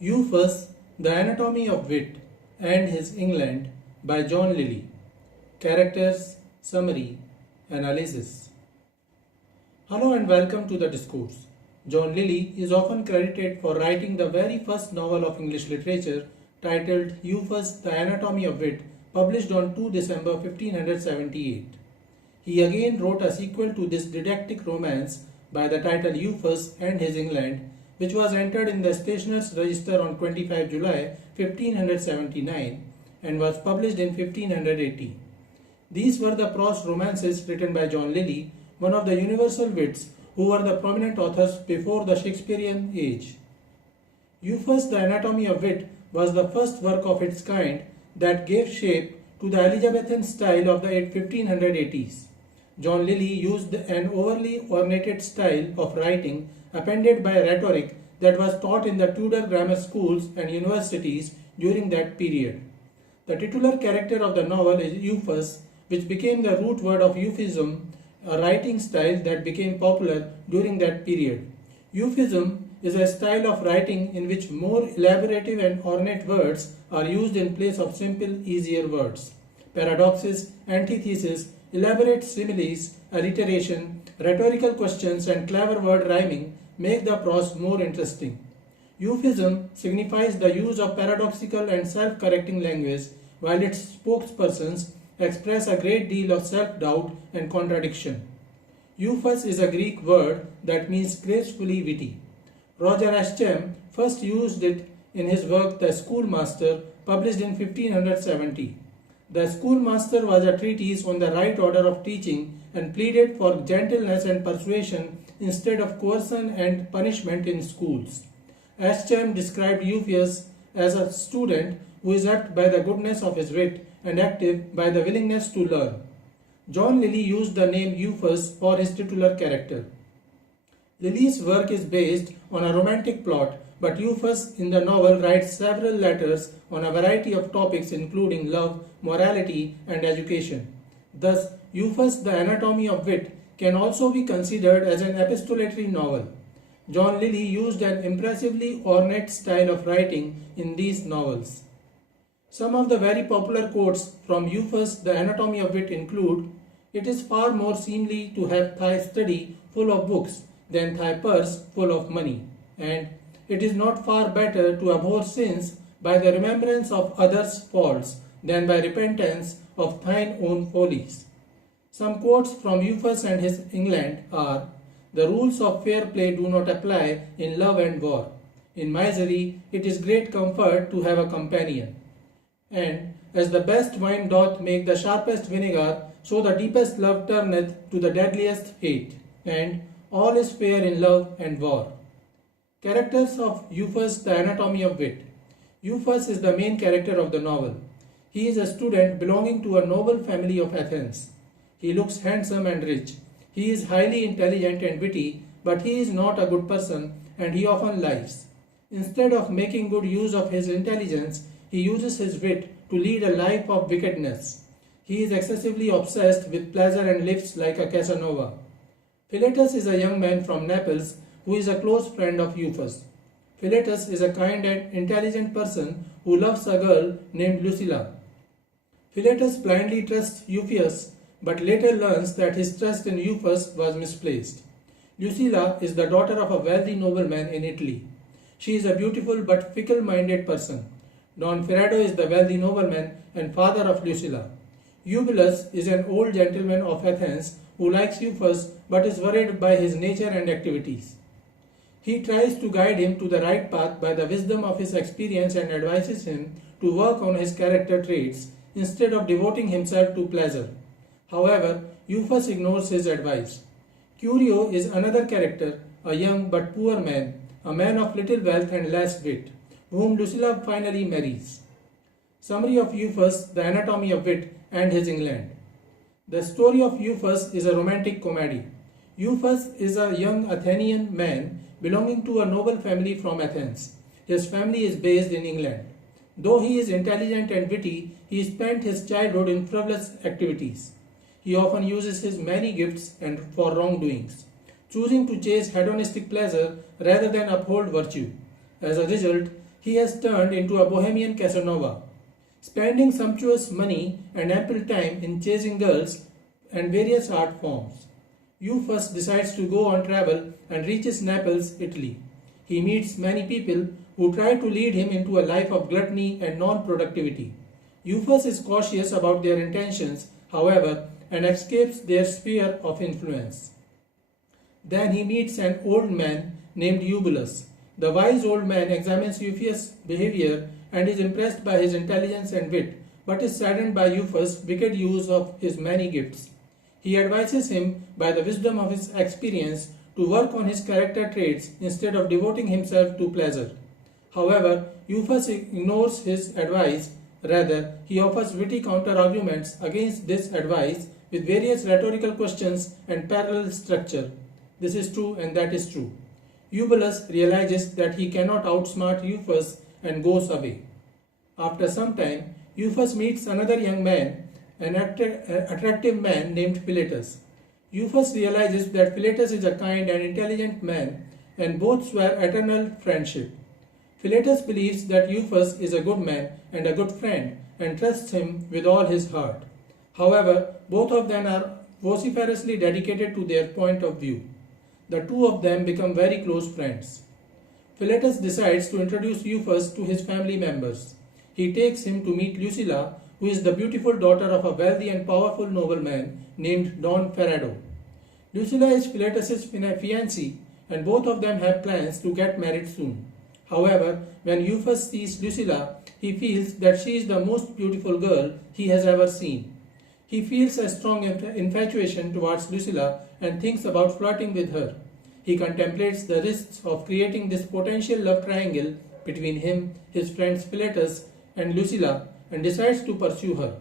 Euphues, The Anatomy of Wit and His England by John Lyly. Characters, Summary, Analysis. Hello and welcome to the discourse. John Lyly is often credited for writing the very first novel of English literature titled Euphues, The Anatomy of Wit, published on 2 December 1578. He again wrote a sequel to this didactic romance by the title Euphues and His England, which was entered in the Stationers' Register on 25 July 1579 and was published in 1580. These were the prose romances written by John Lyly, one of the Universal Wits who were the prominent authors before the Shakespearean age. Euphues, The Anatomy of Wit was the first work of its kind that gave shape to the Elizabethan style of the 1580s. John Lyly used an overly ornated style of writing appended by rhetoric that was taught in the Tudor grammar schools and universities during that period. The titular character of the novel is Euphues, which became the root word of Euphuism, a writing style that became popular during that period. Euphuism is a style of writing in which more elaborative and ornate words are used in place of simple, easier words. Paradoxes, antithesis, elaborate similes, alliteration, rhetorical questions and clever word rhyming make the prose more interesting. Euphuism signifies the use of paradoxical and self-correcting language, while its spokespersons express a great deal of self-doubt and contradiction. Euphues is a Greek word that means gracefully witty. Roger Ascham first used it in his work The Schoolmaster, published in 1570. The Schoolmaster was a treatise on the right order of teaching and pleaded for gentleness and persuasion instead of coercion and punishment in schools. Ascham described Euphues as a student who is apt by the goodness of his wit and active by the willingness to learn. John Lyly used the name Euphues for his titular character. Lyly's work is based on a romantic plot, but Euphues in the novel writes several letters on a variety of topics including love, morality, and education. Thus, Euphues, The Anatomy of Wit can also be considered as an epistolary novel. John Lyly used an impressively ornate style of writing in these novels. Some of the very popular quotes from Euphues, The Anatomy of Wit include, "It is far more seemly to have thy study full of books than thy purse full of money," and "It is not far better to abhor sins by the remembrance of others' faults than by repentance of thine own follies." Some quotes from Euphues and His England are, "The rules of fair play do not apply in love and war. In misery it is great comfort to have a companion," and "As the best wine doth make the sharpest vinegar, so the deepest love turneth to the deadliest hate," and "All is fair in love and war." Characters of Euphues, The Anatomy of Wit. Euphues is the main character of the novel. He is a student belonging to a noble family of Athens. He looks handsome and rich. He is highly intelligent and witty, but he is not a good person and he often lies. Instead of making good use of his intelligence, he uses his wit to lead a life of wickedness. He is excessively obsessed with pleasure and lives like a Casanova. Philetus is a young man from Naples who is a close friend of Euphues. Philetus is a kind and intelligent person who loves a girl named Lucilla. Philetus blindly trusts Euphues, but later learns that his trust in Euphues was misplaced. Lucilla is the daughter of a wealthy nobleman in Italy. She is a beautiful but fickle-minded person. Don Ferrado is the wealthy nobleman and father of Lucilla. Eubulus is an old gentleman of Athens who likes Euphues but is worried by his nature and activities. He tries to guide him to the right path by the wisdom of his experience and advises him to work on his character traits instead of devoting himself to pleasure. However, Euphues ignores his advice. Curio is another character, a young but poor man, a man of little wealth and less wit, whom Lucilla finally marries. Summary of Euphues, The Anatomy of Wit and His England. The story of Euphues is a romantic comedy. Euphues is a young Athenian man belonging to a noble family from Athens. His family is based in England. Though he is intelligent and witty, he spent his childhood in frivolous activities. He often uses his many gifts and for wrongdoings, choosing to chase hedonistic pleasure rather than uphold virtue. As a result, he has turned into a bohemian Casanova, spending sumptuous money and ample time in chasing girls and various art forms. Euphues decides to go on travel and reaches Naples, Italy. He meets many people who try to lead him into a life of gluttony and non-productivity. Euphues is cautious about their intentions, however, and escapes their sphere of influence. Then he meets an old man named Eubulus. The wise old man examines Euphues' behavior and is impressed by his intelligence and wit, but is saddened by Euphues' wicked use of his many gifts. He advises him, by the wisdom of his experience, to work on his character traits instead of devoting himself to pleasure. However, Euphues ignores his advice. Rather, he offers witty counter-arguments against this advice with various rhetorical questions and parallel structure. This is true and that is true. Eubulus realizes that he cannot outsmart Euphues and goes away. After some time, Euphues meets another young man, an attractive man named Philetus. Euphues realizes that Philetus is a kind and intelligent man, and both swear eternal friendship. Philetus believes that Euphues is a good man and a good friend and trusts him with all his heart. However, both of them are vociferously dedicated to their point of view. The two of them become very close friends. Philetus decides to introduce Euphues to his family members. He takes him to meet Lucilla, who is the beautiful daughter of a wealthy and powerful nobleman named Don Ferrado. Lucilla is Philetus's fiancée, and both of them have plans to get married soon. However, when Euphues sees Lucilla, he feels that she is the most beautiful girl he has ever seen. He feels a strong infatuation towards Lucilla and thinks about flirting with her. He contemplates the risks of creating this potential love triangle between him, his friends Philetus, and Lucilla, and decides to pursue her.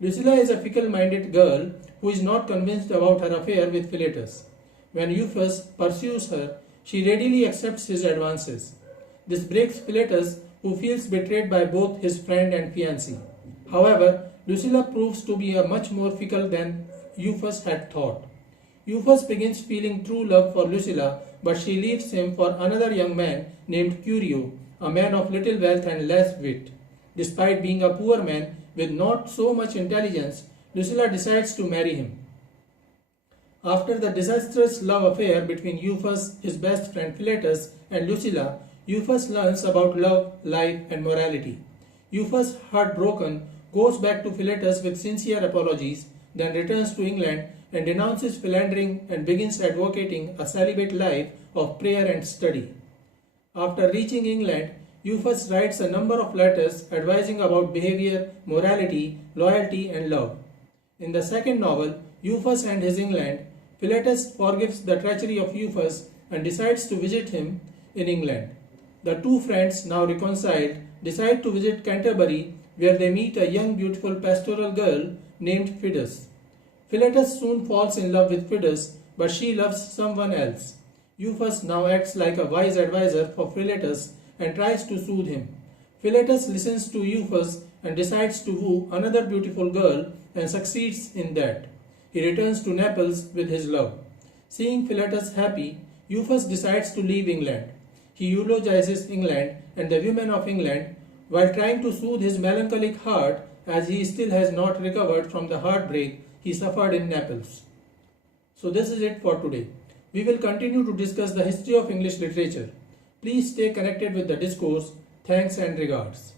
Lucilla is a fickle-minded girl who is not convinced about her affair with Philetus. When Euphues pursues her, she readily accepts his advances. This breaks Philetus, who feels betrayed by both his friend and fiancée. However, Lucilla proves to be much more fickle than Euphues had thought. Euphues begins feeling true love for Lucilla, but she leaves him for another young man named Curio, a man of little wealth and less wit. Despite being a poor man with not so much intelligence, Lucilla decides to marry him. After the disastrous love affair between Euphues, his best friend Philetus, and Lucilla, Euphues learns about love, life, and morality. Euphues, heartbroken, goes back to Philetus with sincere apologies, then returns to England and denounces philandering and begins advocating a celibate life of prayer and study. After reaching England, Euphues writes a number of letters advising about behavior, morality, loyalty, and love. In the second novel, Euphues and His England, Philetus forgives the treachery of Euphues and decides to visit him in England. The two friends, now reconciled, decide to visit Canterbury, where they meet a young beautiful pastoral girl named Phidias. Philetus soon falls in love with Phidias, but she loves someone else. Euphues now acts like a wise advisor for Philetus and tries to soothe him. Philetus listens to Euphues and decides to woo another beautiful girl and succeeds in that. He returns to Naples with his love. Seeing Philetus happy, Euphues decides to leave England. He eulogizes England and the women of England while trying to soothe his melancholic heart, as he still has not recovered from the heartbreak he suffered in Naples. So this is it for today. We will continue to discuss the history of English literature. Please stay connected with the discourse. Thanks and regards.